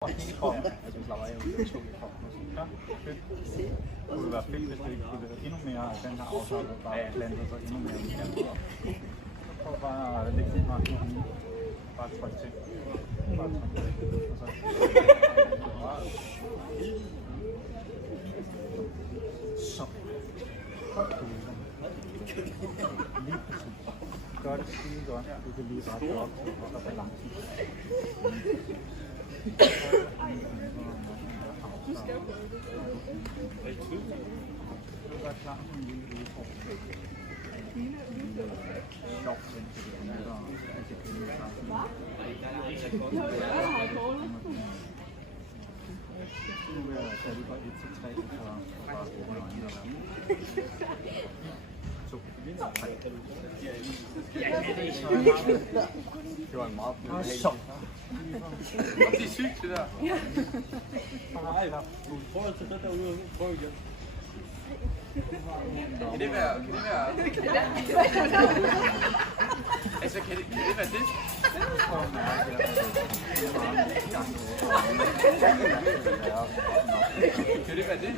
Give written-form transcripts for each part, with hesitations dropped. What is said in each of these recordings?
Og hele kroppen, altså vi slapper af ud af to i kroppen. Ja, fedt. Det ville være fedt, hvis det ikke kunne være endnu mere af den her aftale, der bare plantet sig endnu mere ud. Prøv bare at lægge din magt ud. Bare tryk til. Bare tryk til. Og så. Lige præcis. Gør det skide godt. Du kan lige rette op til og balancen. Du skal jo være klar til en lille udfordring. Sjovt ting til det andet, og det kan blive klar til det. Nu vil jeg tage lige fra 1 til 3, og bare åbne øjnene og være. 2, 3. Det var en meget blød hage. Det er sygt, det der. Nej, prøv at tage det derude og prøv igen. Kan det være... Altså, kan det være det? Kan det være det?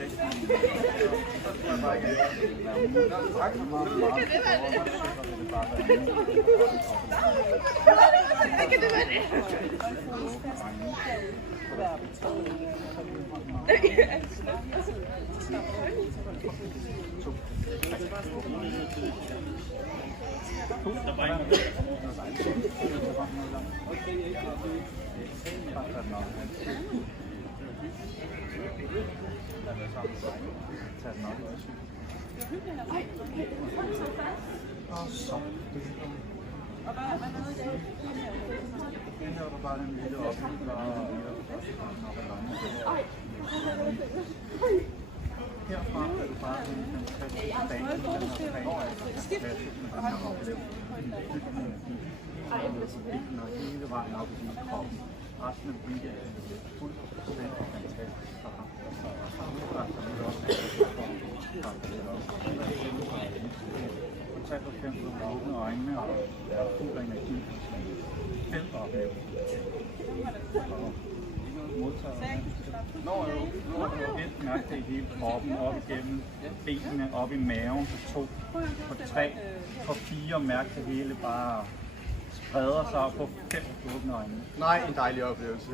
Kan det være det? Den her var bare den lille oplevelse herfra er du bare en fantastisk dag, den her oplevelse, og hele vejen op i din krop. Resten af weekenden er fuldstændig fantastisk. Tag for eksempel at åbne øjnene og være fuld af energi. Fed oplevelse. Et mærke det i hele kroppen, op igennem benene, op i maven på 2, på 3, på 4, mærke det hele bare spreder sig op på 5 åbne øjnene. Nej, en dejlig oplevelse.